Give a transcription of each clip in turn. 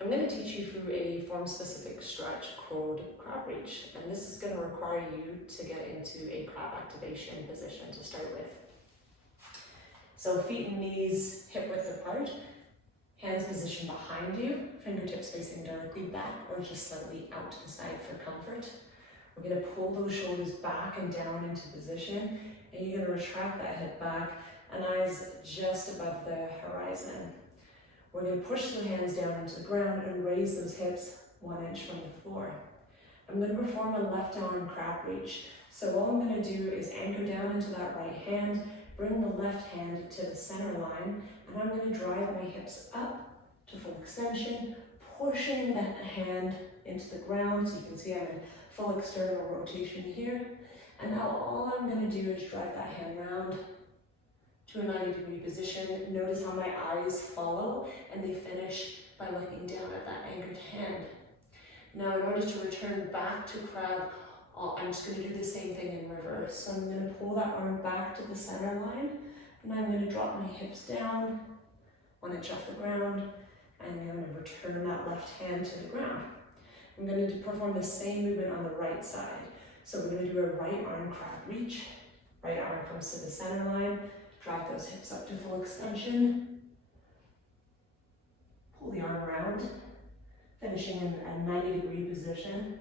I'm going to teach you through a form-specific stretch called crab reach, and this is going to require you to get into a crab activation position to start with. So feet and knees hip width apart, hands positioned behind you, fingertips facing directly back or just slightly out to the side for comfort. We're going to pull those shoulders back and down into position, and you're going to retract that head back and eyes just above the horizon. We're going to push the hands down into the ground and raise those hips 1 inch from the floor. I'm going to perform a left arm crab reach. So all I'm going to do is anchor down into that right hand, bring the left hand to the center line, and I'm going to drive my hips up to full extension, pushing that hand into the ground so you can see I'm in full external rotation here. And now all I'm going to do is drive that hand round to a 90-degree position. Notice how my eyes follow and they finish by looking down at that anchored hand. Now in order to return back to crab, I'm just going to do the same thing in reverse. So I'm going to pull that arm back to the center line, and I'm going to drop my hips down 1 inch off the ground, and I'm going to return that left hand to the ground. I'm going to perform the same movement on the right side. So we're going to do a right arm crab reach. Right arm comes to the center line, drive those hips up to full extension, pull the arm around, finishing in a 90-degree position,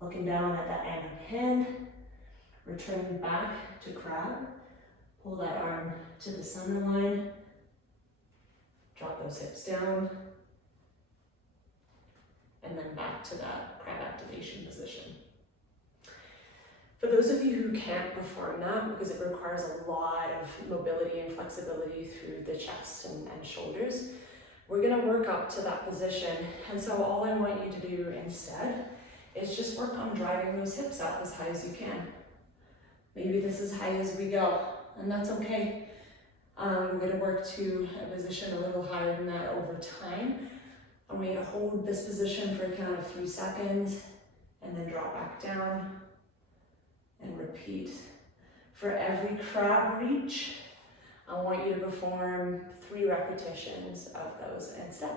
looking down at that anchored hand, returning back to crab, pull that arm to the center line, drop those hips down, and then back to that crab activation position. For those of you who can't perform that because it requires a lot of mobility and flexibility through the chest and shoulders, we're going to work up to that position. And so all I want you to do instead is just work on driving those hips up as high as you can. Maybe this is high as we go, and that's okay. We're going to work to a position a little higher than that over time. I'm going to hold this position for a count of 3 seconds and then drop back down and repeat. For every crab reach, I want you to perform 3 repetitions of those instead.